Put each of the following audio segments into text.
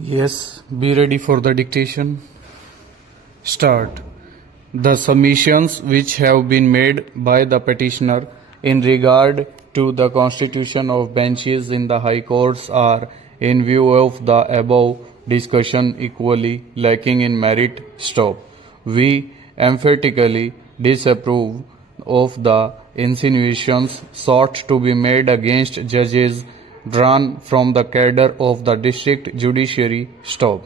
Yes, be ready for the dictation. Start. The submissions which have been made by the petitioner in regard to the constitution of benches in the high courts are, in view of the above discussion, equally lacking in merit. Stop. We emphatically disapprove of the insinuations sought to be made against judges drawn from the cadre of the district judiciary. Stop.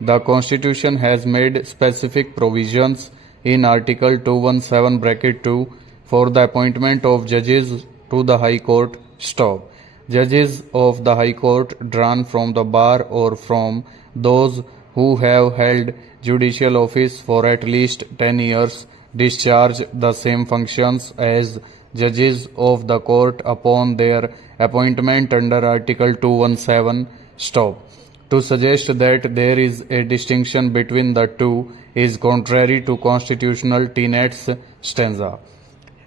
The Constitution has made specific provisions in Article 217(2) for the appointment of judges to the High Court. Stop. Judges of the High Court drawn from the bar or from those who have held judicial office for at least 10 years discharge the same functions as judges of the court upon their appointment under Article 217. Stop. To suggest that there is a distinction between the two is contrary to constitutional tenets. Stanza.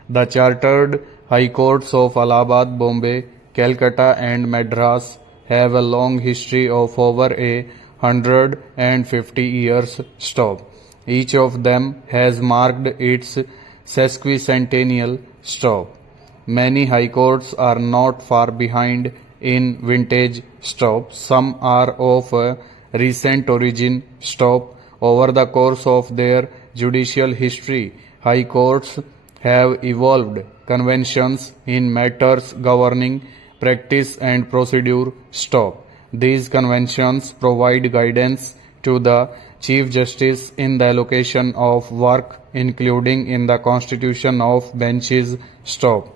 The chartered high courts of Allahabad, Bombay, Calcutta and Madras have a long history of over 150 years. Stop. Each of them has marked its sesquicentennial. Stop. Many high courts are not far behind in vintage. Stop. Some are of recent origin. Stop. Over the course of their judicial history, high courts have evolved conventions in matters governing practice and procedure. Stop. These conventions provide guidance to the Chief Justice in the allocation of work, including in the constitution of benches. Stop.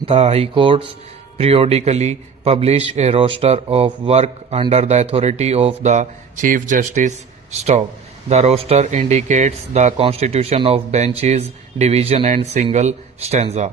The High Courts periodically publish a roster of work under the authority of the Chief Justice. Stop. The roster indicates the constitution of benches, division and single. Stanza.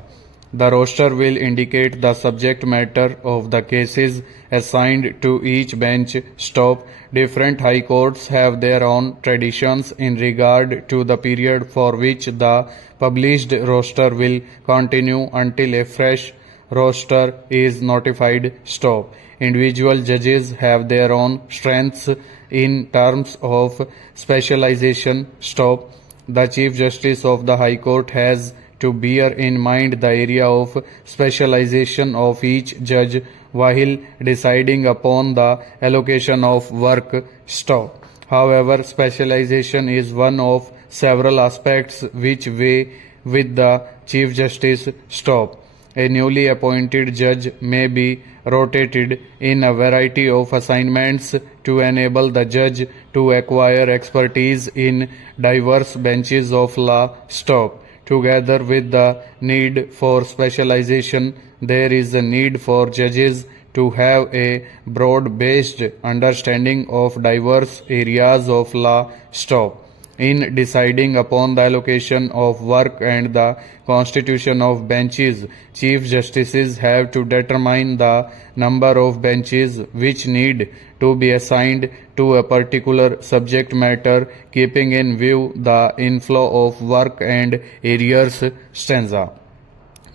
The roster will indicate the subject matter of the cases assigned to each bench. Stop. Different high courts have their own traditions in regard to the period for which the published roster will continue until a fresh roster is notified. Stop. Individual judges have their own strengths in terms of specialization. Stop. The Chief Justice of the High Court has to bear in mind the area of specialization of each judge while deciding upon the allocation of work. Stop. However, specialization is one of several aspects which weigh with the Chief Justice. Stop. A newly appointed judge may be rotated in a variety of assignments to enable the judge to acquire expertise in diverse benches of law. Stop. Together with the need for specialization, there is a need for judges to have a broad-based understanding of diverse areas of law. Stop. In deciding upon the allocation of work and the constitution of benches, Chief Justices have to determine the number of benches which need to be assigned to a particular subject matter, keeping in view the inflow of work and arrears. Stanza.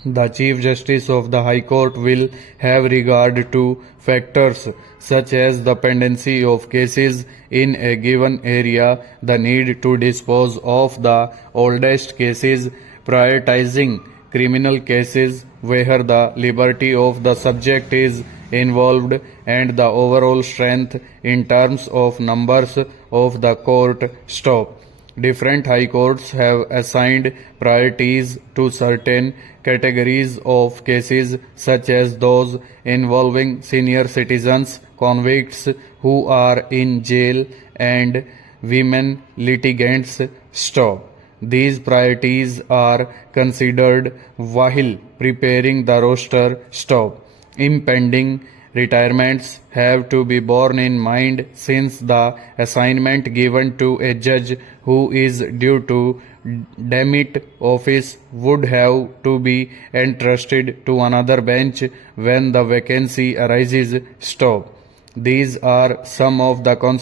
The Chief Justice of the High Court will have regard to factors such as the pendency of cases in a given area, the need to dispose of the oldest cases, prioritizing criminal cases where the liberty of the subject is involved, and the overall strength in terms of numbers of the court. Stop. Different high courts have assigned priorities to certain categories of cases, such as those involving senior citizens, convicts who are in jail, and women litigants. Stop. These priorities are considered while preparing the roster. Stop. Impending retirements have to be borne in mind, since the assignment given to a judge who is due to demit office would have to be entrusted to another bench when the vacancy arises. Stop. These are some of the